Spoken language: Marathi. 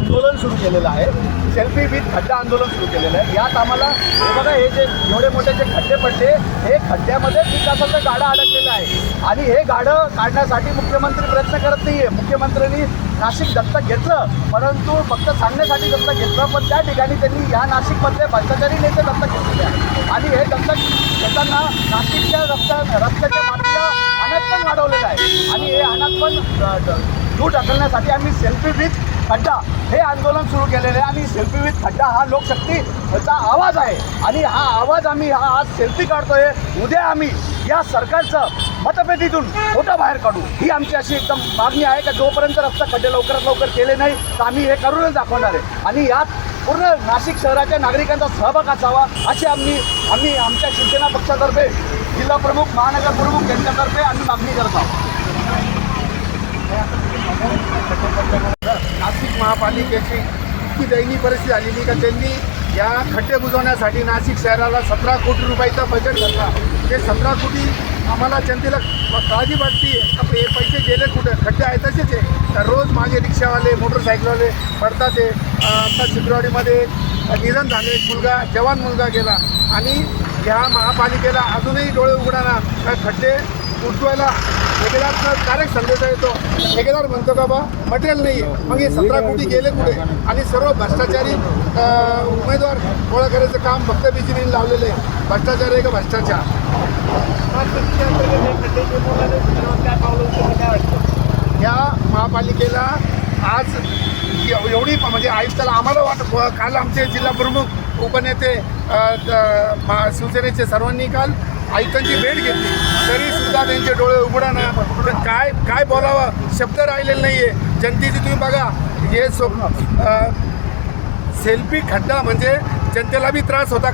आंदोलन सुरू केलेलं आहे. सेल्फी विथ खड्डा आंदोलन सुरू केलेलं आहे. यात आम्हाला हे बघा हे जे एवढे मोठे जे खड्डे पडले हे खड्ड्यामध्ये विकासाचं गाडं अडकलेलं आहे. आणि हे गाडं काढण्यासाठी मुख्यमंत्री प्रयत्न करत नाही आहे मुख्यमंत्र्यांनी नाशिक दत्तक घेतलं परंतु फक्त सांगण्यासाठी दत्तक घेतलं पण त्या ठिकाणी त्यांनी या नाशिकमधले भ्रष्टाचारी नेते दत्तक घेतलेले आहे आणि हे दत्तक घेताना नाशिकच्या रस्त्या रस्त्याच्या मातीला अनाथ पण वाढवलेलं आहे आपण हे दूर ढकलण्यासाठी आम्ही सेल्फी विथ खड्डा हे आंदोलन सुरू केलेलं आहे. आणि सेल्फी विथ खड्डा हा लोकशक्तीचा आवाज आहे. आणि हा आवाज आम्ही हा आज सेल्फी काढतोय. उद्या आम्ही या सरकारचं मतपेटीतून फोटो बाहेर काढू. ही आमची अशी एकदम मागणी आहे का जोपर्यंत रस्ता खड्डे लवकरात लवकर केले नाही तर आम्ही हे करूनच दाखवणार आहे. आणि यात पूर्ण नाशिक शहराच्या नागरिकांचा सहभाग असावा अशी आम्ही आम्ही आमच्या शिवसेना पक्षातर्फे जिल्हा प्रमुख महानगर प्रमुख यांच्यातर्फे आम्ही मागणी करत आहोत नाशिक महापालिकेची इतकी दयनीय परिस्थिती आलेली का त्यांनी या खड्डे बुजवण्यासाठी नाशिक शहराला सतरा कोटी रुपयाचा बजेट घातला. ते सतरा कोटी आम्हाला जनतेला काळजी वाटते. हे पैसे गेले कुठे? खड्डे आहेत तसेच आहे. तर रोज मागे रिक्षावाले मोटरसायकलवाले पडतात ते. आता चित्रवाडीमध्ये निधन झाले. एक मुलगा जवान मुलगा गेला. आणि ह्या महापालिकेला अजूनही डोळे उघडाना खड्डे उठवायला ठेकेदारचा डायरेक्ट संदेश येतो ठेकेदार म्हणतो का बा मटेरियल नाही आहे मग हे सतरा कोटी गेले कुठे? आणि सर्व भ्रष्टाचारी उमेदवार गोळा करायचं काम फक्त बी लावलेलं आहे. भ्रष्टाचार आहे का भ्रष्टाचार? या महापालिकेला आज एवढी म्हणजे आयुक्ताला आम्हाला वाट काल आमचे जिल्हा प्रमुख उपनेते शिवसेनेचे सर्वांनी काल आयुक्तांची भेट घेतली. तरी सुद्धा त्यांचे डोळे उघडाना तर काय काय बोलावं? शब्द राहिलेले नाही आहे जनतेची तुम्ही बघा हे सो सेल्फी खड्डा म्हणजे जनतेला बी त्रास होता.